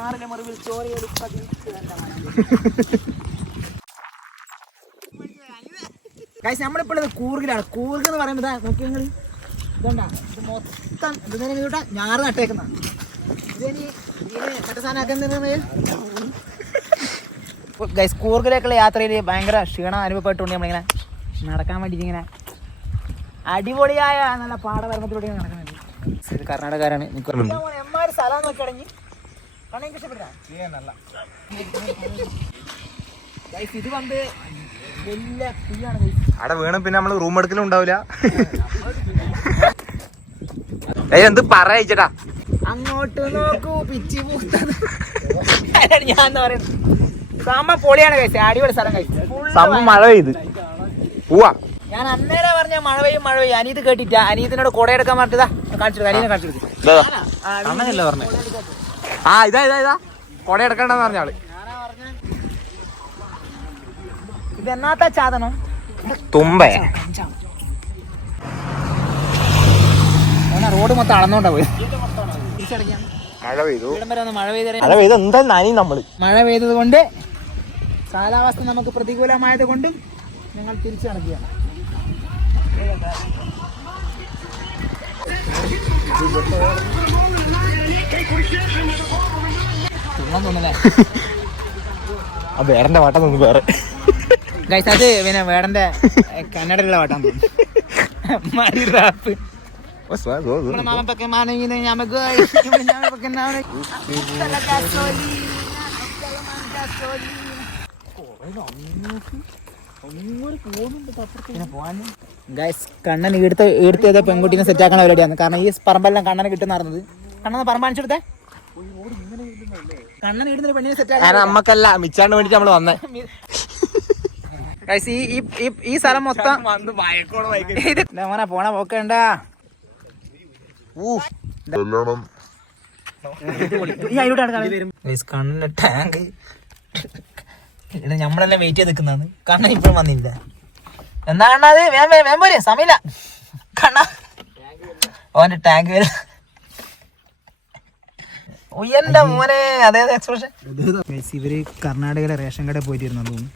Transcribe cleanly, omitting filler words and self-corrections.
മാറിന്റെ മറുപിൽ ചോരയെടുപ്പത്. നമ്മളിപ്പോൾ കൂർഗിലാണ്. കൂർഗ് എന്ന് പറയുമ്പോൾ നോക്കി നിങ്ങൾ ഇതുണ്ടാ, ഇത് മൊത്തം ഇത് ഞാറ് നട്ടേക്കുന്ന ഇതിന് ഗൈസ്. കൂർഗിലേക്കുള്ള യാത്രയിൽ ഭയങ്കര ക്ഷീണം അനുഭവപ്പെട്ടുകൊണ്ട് നമ്മളിങ്ങനെ നടക്കാൻ വേണ്ടിയിട്ട് ഇങ്ങനെ അടിപൊളിയായ നല്ല പാടവർമ്മത്തിലൂടെ നടക്കുന്നുണ്ട്. ഇത് കർണാടകക്കാരാണ്. എമ്മാര് സ്ഥലം നോക്കി അടങ്ങി കണക്ക് ഇഷ്ടപ്പെട്ടാ. ഇത് വന്ന് വലിയ കുഴിയാണ് അവിടെ വീണും പിന്നെ നമ്മള് റൂം എടുക്കലും ഉണ്ടാവില്ല. എന്ത് പറയിച്ചടാ, അങ്ങോട്ട് നോക്കൂ പിച്ചി പൂത്തത്. ഞാൻ എന്താ പറയുന്നത്, സംഭവം പൊളിയാണ് കഴിച്ചത്. അടിപൊളി സ്ഥലം കഴിച്ചത്. സംഭവം മഴ പെയ്ത് പോവാ. ഞാൻ അന്നേരം പറഞ്ഞ മഴ പെയ്യും മഴ പെയ്യും. അനീത് കേട്ടിട്ട. അനീതിനോട് കൊടയെടുക്കാൻ പറഞ്ഞതാ കാണിച്ചു. അനീനെ കാണിച്ചു അണ്ണനല്ലേ പറഞ്ഞേ. ആ ഇതാ ഇതാ ഇതാ കൊട എടുക്കണ്ടെന്ന് പറഞ്ഞ ആള്. ഇത് എന്നാത്ത ചാതനം തുമ്പ. റോഡ് മൊത്തം അളന്നോണ്ടാ പോയി. മഴ പെയ്തു. മഴ പെയ്ത് എന്താ നനി നമ്മള്. മഴ പെയ്തത് കൊണ്ട് കാലാവസ്ഥ നമുക്ക് പ്രതികൂലമായത് കൊണ്ടും ഞങ്ങൾ തിരിച്ചു നടക്കുകയാണ്. വേടന്റെ പാട്ടം തോന്നുന്നു വേറെ. ഗൈസ് അത് പിന്നെ വേടന്റെ കന്നഡയിലുള്ള പാട്ടാന്ന് തോന്നുന്നു. റാപ്പ് കണ്ണൻ ഈടുത്തത് പെൺകുട്ടീനെ സെറ്റ് ആക്കണ പരിപാടിയാണ്. കാരണം ഈ പറമ്പെല്ലാം കണ്ണന് കിട്ടുന്ന പറഞ്ഞത്. കണ്ണന്ന് പറമ്പ് കാണിച്ചെടുത്തേ. കണ്ണൻ ഈടുന്ന പെണ്ണിനെ സെറ്റ് ആക്കാൻ നമ്മക്കല്ല മിച്ചാണ്ട് വേണ്ടിട്ട് നമ്മള് വന്നേ. ഈ സ്ഥലം മൊത്തം മോനെ പോണ പോക്കണ്ട. കണ്ണിന്റെ ടാങ്ക് നമ്മളെല്ലാം വെയിറ്റ് ചെയ്ത് നിൽക്കുന്നതാണ്. കണ്ണൻ ഇപ്പോഴും വന്നില്ല. എന്നാ കണ്ണത് വേം പോരെ, സമയമില്ല. കണ്ണ ഓന്റെ ടാങ്ക് വരെ ഉയന്റെ മോനെ. അതേ എക്സ്പ്രഷൻ. ഇവര് കർണാടകയിലെ റേഷൻ കടയിൽ പോയിട്ടിരുന്നു തോന്നുന്നു.